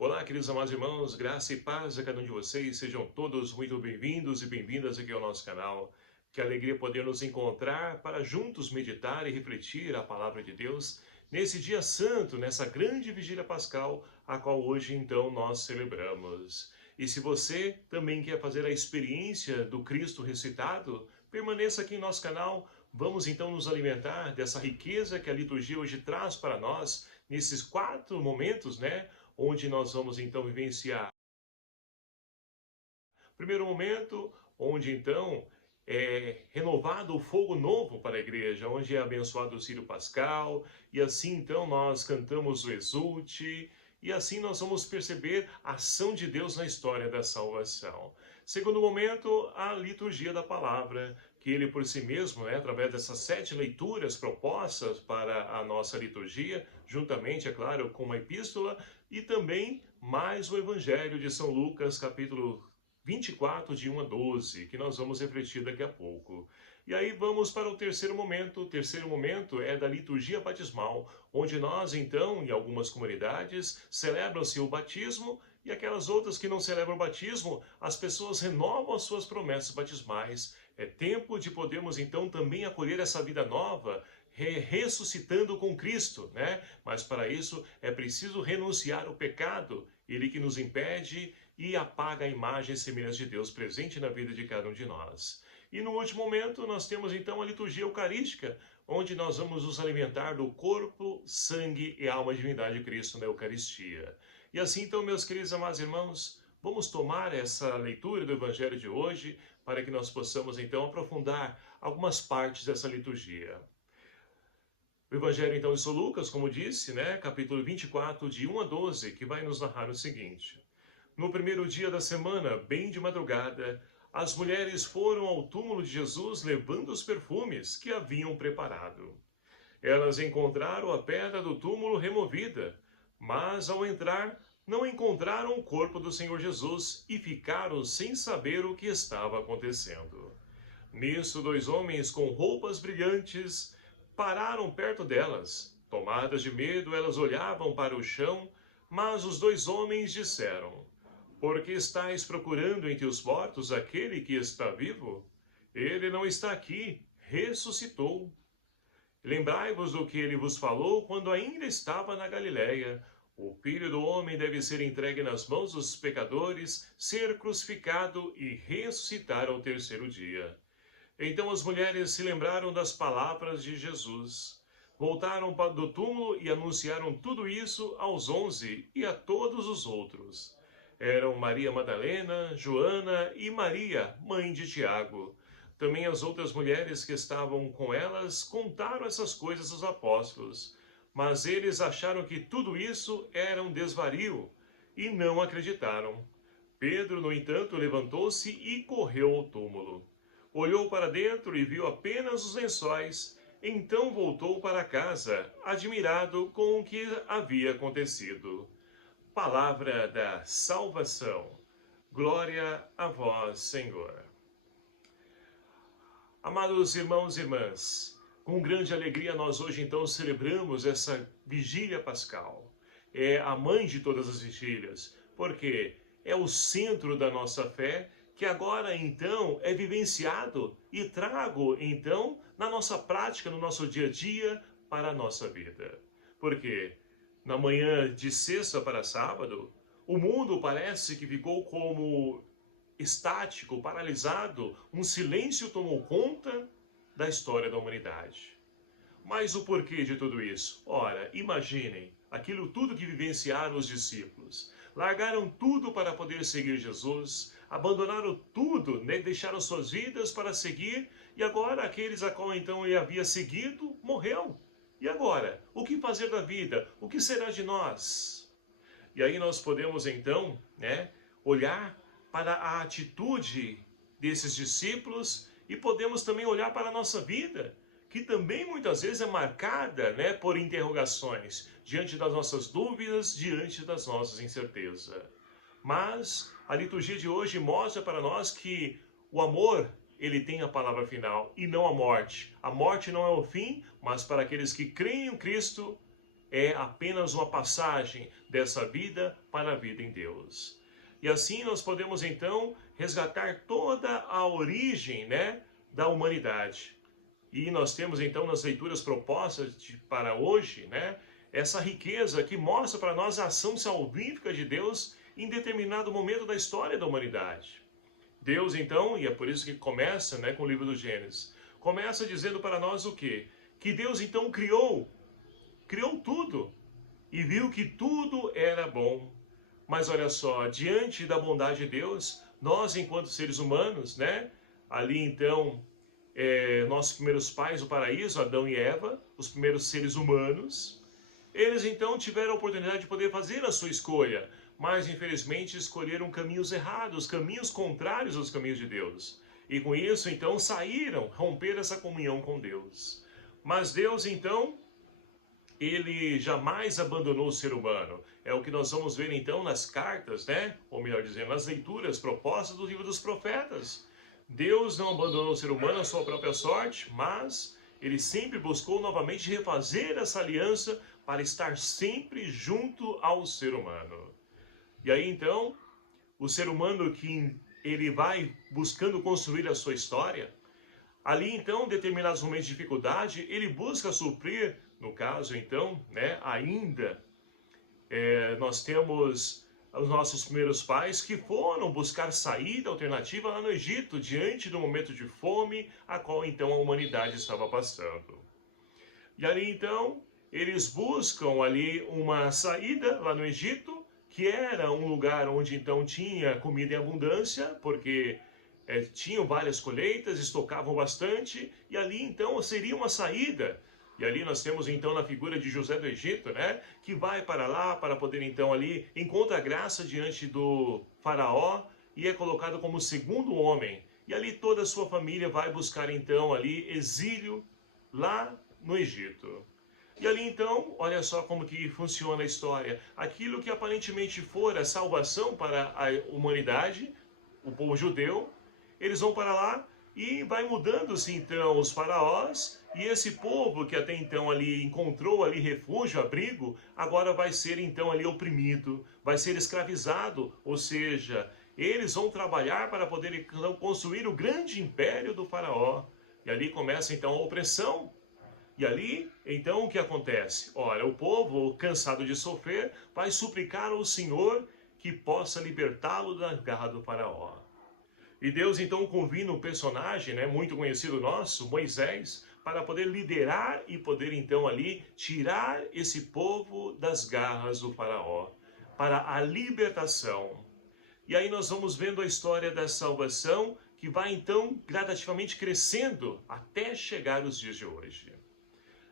Olá, queridos amados irmãos, graça e paz a cada um de vocês, sejam todos muito bem-vindos e bem-vindas aqui ao nosso canal. Que alegria poder nos encontrar para juntos meditar e refletir a palavra de Deus nesse dia santo, nessa grande vigília pascal, a qual hoje então nós celebramos. E se você também quer fazer a experiência do Cristo ressuscitado, permaneça aqui em nosso canal. Vamos então nos alimentar dessa riqueza que a liturgia hoje traz para nós, nesses 4 momentos, né? Onde nós vamos então vivenciar. Primeiro momento, onde então é renovado o fogo novo para a igreja, onde é abençoado o Círio Pascal, e assim então nós cantamos o Exulte, e assim nós vamos perceber a ação de Deus na história da salvação. Segundo momento, a liturgia da palavra, que ele por si mesmo, através dessas 7 leituras propostas para a nossa liturgia, juntamente, é claro, com uma epístola, e também mais o Evangelho de São Lucas, capítulo 24, de 1 a 12, que nós vamos refletir daqui a pouco. E aí vamos para o terceiro momento. O terceiro momento é da liturgia batismal, onde nós, então, em algumas comunidades, celebram-se o batismo, e aquelas outras que não celebram o batismo, as pessoas renovam as suas promessas batismais. É tempo de podermos, então, também acolher essa vida nova, ressuscitando com Cristo, né? Mas para isso é preciso renunciar ao pecado, ele que nos impede e apaga a imagem e semelhança de Deus presente na vida de cada um de nós. E no último momento nós temos então a liturgia eucarística, onde nós vamos nos alimentar do corpo, sangue e alma e divindade de Cristo na Eucaristia. E assim então, meus queridos amados irmãos, vamos tomar essa leitura do Evangelho de hoje para que nós possamos então aprofundar algumas partes dessa liturgia. O Evangelho então de São Lucas, como disse, capítulo 24, de 1 a 12, que vai nos narrar o seguinte. No primeiro dia da semana, bem de madrugada, as mulheres foram ao túmulo de Jesus levando os perfumes que haviam preparado. Elas encontraram a pedra do túmulo removida, mas ao entrar não encontraram o corpo do Senhor Jesus e ficaram sem saber o que estava acontecendo. Nisso, 2 homens com roupas brilhantes pararam perto delas. Tomadas de medo, elas olhavam para o chão, mas os 2 homens disseram: Por que estáis procurando entre os mortos aquele que está vivo? Ele não está aqui, ressuscitou. Lembrai-vos do que ele vos falou quando ainda estava na Galiléia. O Filho do Homem deve ser entregue nas mãos dos pecadores, ser crucificado e ressuscitar ao terceiro dia. Então as mulheres se lembraram das palavras de Jesus. Voltaram do túmulo e anunciaram tudo isso aos 11 e a todos os outros. Eram Maria Madalena, Joana e Maria, mãe de Tiago. Também as outras mulheres que estavam com elas contaram essas coisas aos apóstolos. Mas eles acharam que tudo isso era um desvario e não acreditaram. Pedro, no entanto, levantou-se e correu ao túmulo. Olhou para dentro e viu apenas os lençóis. Então voltou para casa, admirado com o que havia acontecido. Palavra da salvação. Glória a vós, Senhor. Amados irmãos e irmãs, com grande alegria nós hoje então celebramos essa vigília pascal. É a mãe de todas as vigílias, porque é o centro da nossa fé, que agora então é vivenciado e trago então na nossa prática, no nosso dia a dia, para a nossa vida. Porque na manhã de sexta para sábado, o mundo parece que ficou como estático, paralisado, um silêncio tomou conta da história da humanidade. Mas o porquê de tudo isso? Ora, imaginem aquilo tudo que vivenciaram os discípulos. Largaram tudo para poder seguir Jesus, abandonaram tudo, deixaram suas vidas para seguir, e agora aqueles a qual então ele havia seguido, morreu. E agora? O que fazer da vida? O que será de nós? E aí nós podemos então, olhar para a atitude desses discípulos e podemos também olhar para a nossa vida, que também muitas vezes é marcada, por interrogações, diante das nossas dúvidas, diante das nossas incertezas. Mas a liturgia de hoje mostra para nós que o amor, ele tem a palavra final e não a morte. A morte não é o fim, mas para aqueles que creem em Cristo, é apenas uma passagem dessa vida para a vida em Deus. E assim nós podemos então resgatar toda a origem, né, da humanidade. E nós temos então nas leituras propostas para hoje, né, essa riqueza que mostra para nós a ação salvífica de Deus em determinado momento da história da humanidade. Deus então, e é por isso que começa, né, com o livro do Gênesis, começa dizendo para nós o quê? Que Deus então criou tudo e viu que tudo era bom. Mas olha só, diante da bondade de Deus, nós enquanto seres humanos, né, ali então, nossos primeiros pais do paraíso, Adão e Eva, os primeiros seres humanos, eles então tiveram a oportunidade de poder fazer a sua escolha, mas infelizmente escolheram caminhos errados, caminhos contrários aos caminhos de Deus. E com isso então saíram, romperam essa comunhão com Deus. Mas Deus então, ele jamais abandonou o ser humano. É o que nós vamos ver então nas cartas, né? Ou melhor dizendo, nas leituras propostas do livro dos profetas. Deus não abandonou o ser humano à sua própria sorte, mas ele sempre buscou novamente refazer essa aliança para estar sempre junto ao ser humano. E aí então, o ser humano que ele vai buscando construir a sua história, ali então, em determinados momentos de dificuldade, ele busca suprir, no caso então, né, ainda, nós temos os nossos primeiros pais que foram buscar saída alternativa lá no Egito, diante do momento de fome, a qual então a humanidade estava passando. E ali então, eles buscam ali uma saída lá no Egito, que era um lugar onde então tinha comida em abundância, porque tinham várias colheitas, estocavam bastante, e ali então seria uma saída. E ali nós temos então na figura de José do Egito, né, que vai para lá para poder então ali encontra graça diante do faraó e é colocado como segundo homem. E ali toda a sua família vai buscar então ali exílio lá no Egito. E ali então, olha só como que funciona a história. Aquilo que aparentemente fora salvação para a humanidade, o povo judeu, eles vão para lá e vai mudando-se então os faraós, e esse povo que até então ali encontrou ali refúgio, abrigo, agora vai ser então ali oprimido, vai ser escravizado, ou seja, eles vão trabalhar para poder então construir o grande império do faraó. E ali começa então a opressão. E ali, então, o que acontece? Olha, o povo, cansado de sofrer, vai suplicar ao Senhor que possa libertá-lo da garra do faraó. E Deus, então, convida um personagem, né, muito conhecido nosso, Moisés, para poder liderar e poder, então, ali, tirar esse povo das garras do faraó, para a libertação. E aí nós vamos vendo a história da salvação, que vai, então, gradativamente crescendo, até chegar os dias de hoje.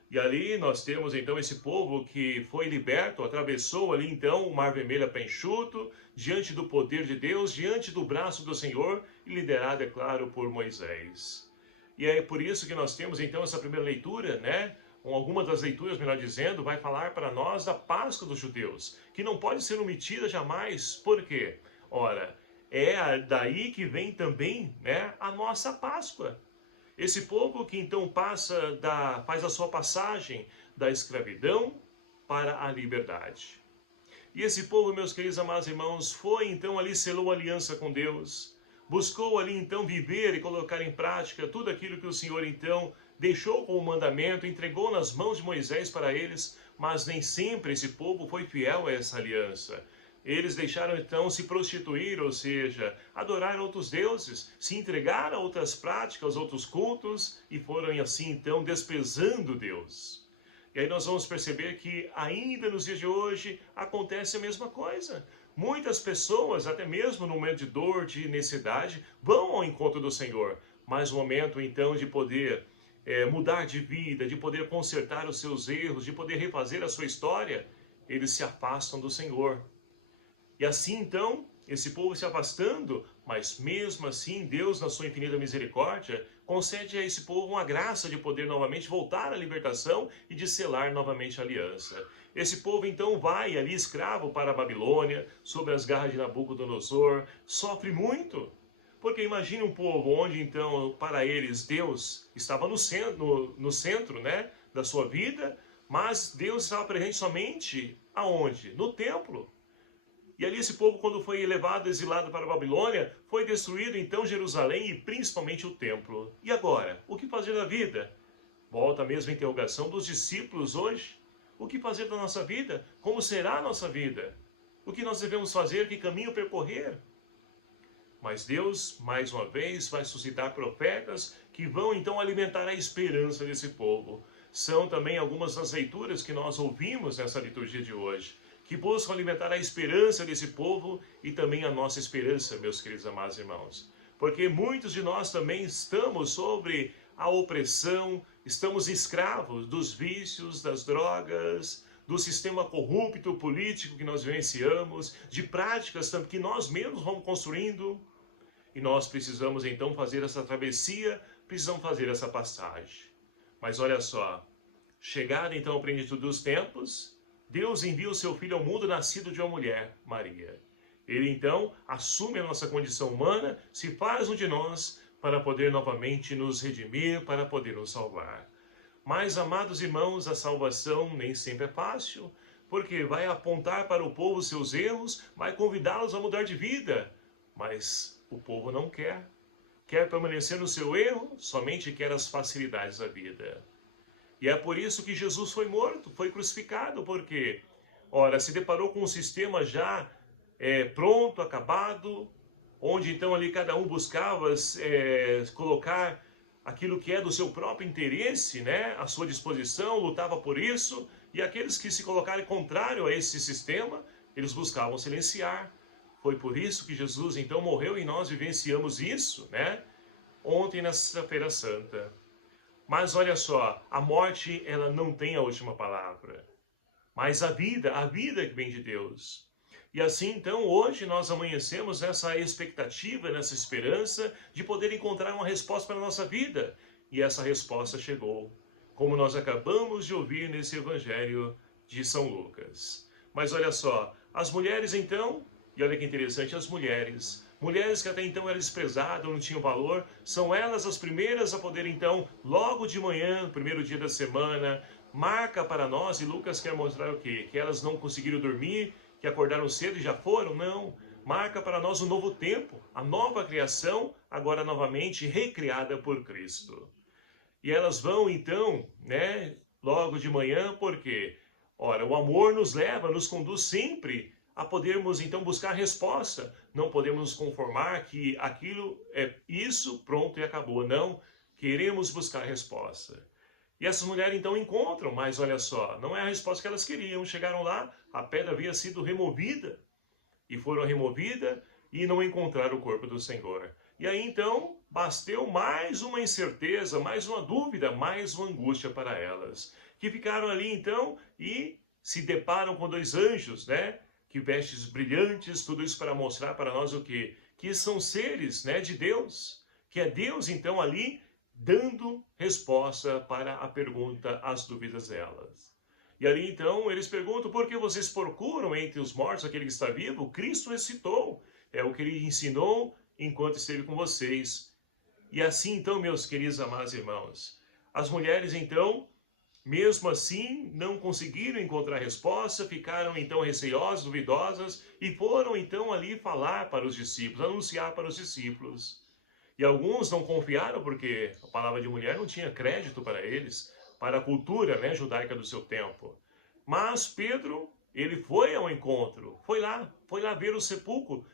E ali nós temos então esse povo que foi liberto, atravessou ali então o Mar Vermelho a pé enxuto, diante do poder de Deus, diante do braço do Senhor, e liderado, é claro, por Moisés. E é por isso que nós temos então essa primeira leitura, né? Alguma das leituras, melhor dizendo, vai falar para nós da Páscoa dos judeus, que não pode ser omitida jamais. Por quê? Ora, é daí que vem também, né, a nossa Páscoa. Esse povo que então faz a sua passagem da escravidão para a liberdade. E esse povo, meus queridos amados irmãos, foi então ali, selou aliança com Deus, buscou ali então viver e colocar em prática tudo aquilo que o Senhor então deixou como mandamento, entregou nas mãos de Moisés para eles, mas nem sempre esse povo foi fiel a essa aliança. Eles deixaram então se prostituir, ou seja, adorar outros deuses, se entregar a outras práticas, outros cultos, e foram assim então desprezando Deus. E aí nós vamos perceber que ainda nos dias de hoje acontece a mesma coisa. Muitas pessoas, até mesmo no momento de dor, de necessidade, vão ao encontro do Senhor. Mas no momento então de poder mudar de vida, de poder consertar os seus erros, de poder refazer a sua história, eles se afastam do Senhor. E assim então, esse povo se afastando, mas mesmo assim Deus, na sua infinita misericórdia, concede a esse povo uma graça de poder novamente voltar à libertação e de selar novamente a aliança. Esse povo então vai ali escravo para a Babilônia, sob as garras de Nabucodonosor, sofre muito. Porque imagine um povo onde então para eles Deus estava no centro, né, da sua vida, Mas Deus estava presente somente aonde? No templo. E ali esse povo, quando foi levado, exilado para a Babilônia, foi destruído então Jerusalém e principalmente o templo. E agora? O que fazer da vida? Volta a mesma interrogação dos discípulos hoje. O que fazer da nossa vida? Como será a nossa vida? O que nós devemos fazer? Que caminho percorrer? Mas Deus, mais uma vez, vai suscitar profetas que vão então alimentar a esperança desse povo. São também algumas das leituras que nós ouvimos nessa liturgia de hoje, que buscam alimentar a esperança desse povo e também a nossa esperança, meus queridos amados irmãos. Porque muitos de nós também estamos sobre a opressão, estamos escravos dos vícios, das drogas, do sistema corrupto político que nós vivenciamos, de práticas que nós mesmos vamos construindo. E nós precisamos então fazer essa travessia, precisamos fazer essa passagem. Mas olha só, chegada então ao plenitude dos tempos, Deus envia o seu Filho ao mundo nascido de uma mulher, Maria. Ele então assume a nossa condição humana, se faz um de nós, para poder novamente nos redimir, para poder nos salvar. Mas, amados irmãos, a salvação nem sempre é fácil, porque vai apontar para o povo seus erros, vai convidá-los a mudar de vida. Mas o povo não quer. Quer permanecer no seu erro, somente quer as facilidades da vida. E é por isso que Jesus foi morto, foi crucificado, porque, ora, se deparou com um sistema já pronto, acabado, onde então ali cada um buscava colocar aquilo que é do seu próprio interesse, né, à sua disposição, lutava por isso, e aqueles que se colocarem contrário a esse sistema, eles buscavam silenciar. Foi por isso que Jesus então morreu e nós vivenciamos isso, né, ontem na Sexta-feira Santa. Mas olha só, a morte ela não tem a última palavra, mas a vida que vem de Deus. E assim então hoje nós amanhecemos nessa expectativa, nessa esperança de poder encontrar uma resposta para a nossa vida. E essa resposta chegou, como nós acabamos de ouvir nesse Evangelho de São Lucas. Mas olha só, as mulheres então, e olha que interessante, as mulheres que até então eram desprezadas, não tinham valor, são elas as primeiras a poder então, logo de manhã, no primeiro dia da semana, marca para nós, e Lucas quer mostrar o quê? Que elas não conseguiram dormir, que acordaram cedo e já foram? Não. Marca para nós um novo tempo, a nova criação, agora novamente recriada por Cristo. E elas vão então, né, logo de manhã, porque, ora, o amor nos leva, nos conduz sempre a podermos então buscar resposta. Não podemos nos conformar que aquilo é isso, pronto e acabou. Não, queremos buscar resposta. E essas mulheres então encontram, mas olha só, não é a resposta que elas queriam. Chegaram lá, a pedra havia sido removida, e foram removida e não encontraram o corpo do Senhor. E aí então, bastou mais uma incerteza, mais uma dúvida, mais uma angústia para elas, que ficaram ali então e se deparam com dois anjos, né? Que vestes brilhantes, tudo isso para mostrar para nós o quê? Que são seres, né, de Deus, que é Deus então ali dando resposta para a pergunta, as dúvidas delas. E ali então eles perguntam, por que vocês procuram entre os mortos aquele que está vivo? Cristo ressuscitou, é o que ele ensinou enquanto esteve com vocês. E assim então, meus queridos amados irmãos, as mulheres então, mesmo assim, não conseguiram encontrar resposta, ficaram então receiosas, duvidosas, e foram então ali falar para os discípulos, anunciar para os discípulos. E alguns não confiaram porque a palavra de mulher não tinha crédito para eles, para a cultura, né, judaica do seu tempo. Mas Pedro, ele foi ao encontro, foi lá ver o sepulcro,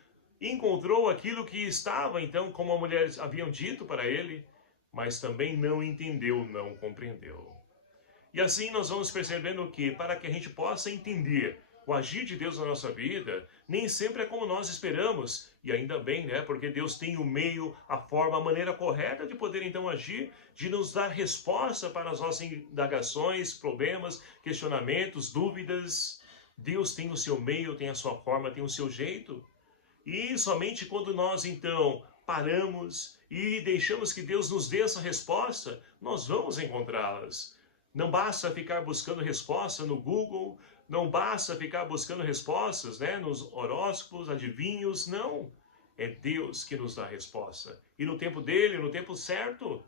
encontrou aquilo que estava então, como a mulher haviam dito para ele, mas também não entendeu, não compreendeu. E assim nós vamos percebendo que, para que a gente possa entender o agir de Deus na nossa vida, nem sempre é como nós esperamos. E ainda bem, né? Porque Deus tem o meio, a forma, a maneira correta de poder então agir, de nos dar resposta para as nossas indagações, problemas, questionamentos, dúvidas. Deus tem o seu meio, tem a sua forma, tem o seu jeito. E somente quando nós então paramos e deixamos que Deus nos dê essa resposta, nós vamos encontrá-las. Não basta ficar buscando resposta no Google, não basta ficar buscando respostas, né, nos horóscopos, adivinhos, não. É Deus que nos dá a resposta. E no tempo dele, no tempo certo.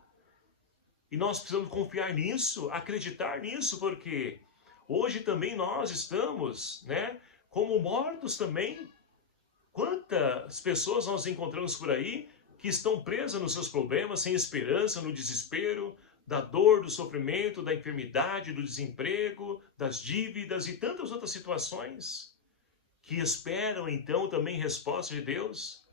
E nós precisamos confiar nisso, acreditar nisso, porque Hoje também nós estamos, né, como mortos também. Quantas pessoas nós encontramos por aí que estão presas nos seus problemas, sem esperança, no desespero, da dor, do sofrimento, da enfermidade, do desemprego, das dívidas e tantas outras situações, que esperam então também resposta de Deus?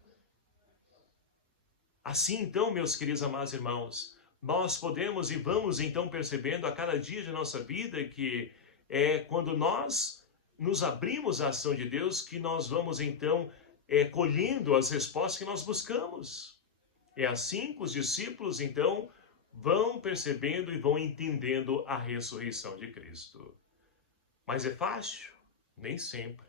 Assim então, meus queridos amados irmãos, nós podemos e vamos então percebendo a cada dia de nossa vida que é quando nós nos abrimos à ação de Deus que nós vamos então colhendo as respostas que nós buscamos. É assim que os discípulos então vão percebendo e vão entendendo a ressurreição de Cristo. Mas é fácil? Nem sempre.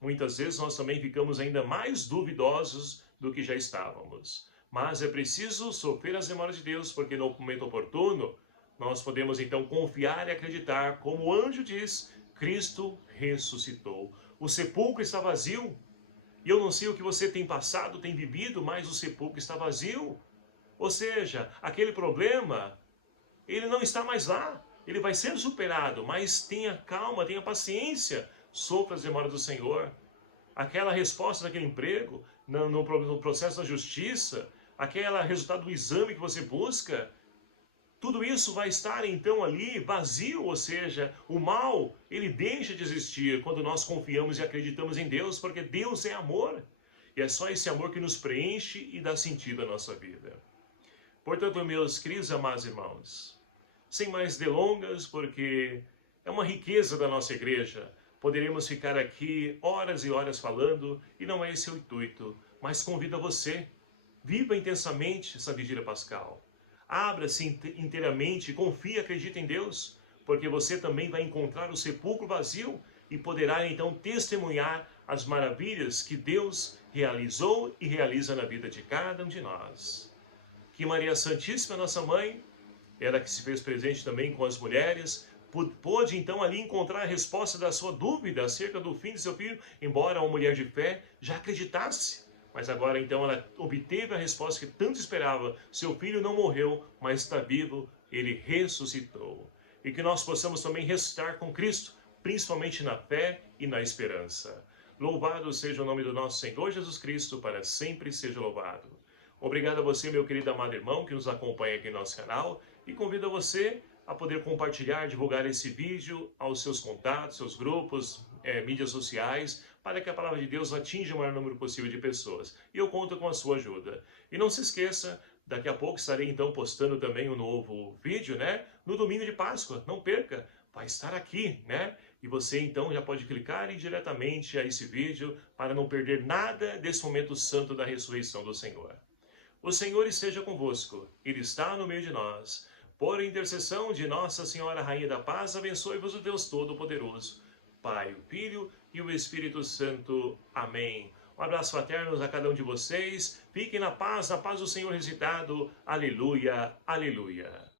Muitas vezes nós também ficamos ainda mais duvidosos do que já estávamos. Mas é preciso sofrer as demandas de Deus, porque no momento oportuno nós podemos então confiar e acreditar, como o anjo diz, Cristo ressuscitou. O sepulcro está vazio. E eu não sei o que você tem passado, tem vivido, mas o sepulcro está vazio. Ou seja, aquele problema, ele não está mais lá. Ele vai ser superado, mas tenha calma, tenha paciência. Sofra as demandas do Senhor. Aquela resposta daquele emprego, no processo da justiça, aquele resultado do exame que você busca, tudo isso vai estar então ali vazio, ou seja, o mal, ele deixa de existir quando nós confiamos e acreditamos em Deus, porque Deus é amor. E é só esse amor que nos preenche e dá sentido à nossa vida. Portanto, meus queridos amados irmãos, sem mais delongas, porque é uma riqueza da nossa igreja, poderemos ficar aqui horas e horas falando, e não é esse o intuito, mas convido a você, viva intensamente essa vigília pascal. Abra-se inteiramente, confie e acredite em Deus, porque você também vai encontrar o sepulcro vazio e poderá então testemunhar as maravilhas que Deus realizou e realiza na vida de cada um de nós. Que Maria Santíssima, nossa mãe, ela que se fez presente também com as mulheres, pôde então ali encontrar a resposta da sua dúvida acerca do fim de seu filho, embora uma mulher de fé já acreditasse. Mas agora então ela obteve a resposta que tanto esperava. Seu filho não morreu, mas está vivo, ele ressuscitou. E que nós possamos também ressuscitar com Cristo, principalmente na fé e na esperança. Louvado seja o nome do nosso Senhor Jesus Cristo, para sempre seja louvado. Obrigado a você, meu querido amado irmão, que nos acompanha aqui no nosso canal, e convido a você a poder compartilhar, divulgar esse vídeo aos seus contatos, seus grupos, mídias sociais, para que a palavra de Deus atinja o maior número possível de pessoas. E eu conto com a sua ajuda. E não se esqueça, daqui a pouco estarei então postando também um novo vídeo, né? No domingo de Páscoa, não perca, vai estar aqui, né? E você então já pode clicar diretamente a esse vídeo para não perder nada desse momento santo da ressurreição do Senhor. O Senhor esteja convosco, Ele está no meio de nós. Por intercessão de Nossa Senhora Rainha da Paz, abençoe-vos o Deus Todo-Poderoso, Pai, o Filho e o Espírito Santo. Amém. Um abraço fraterno a cada um de vocês. Fiquem na paz do Senhor ressuscitado. Aleluia, aleluia.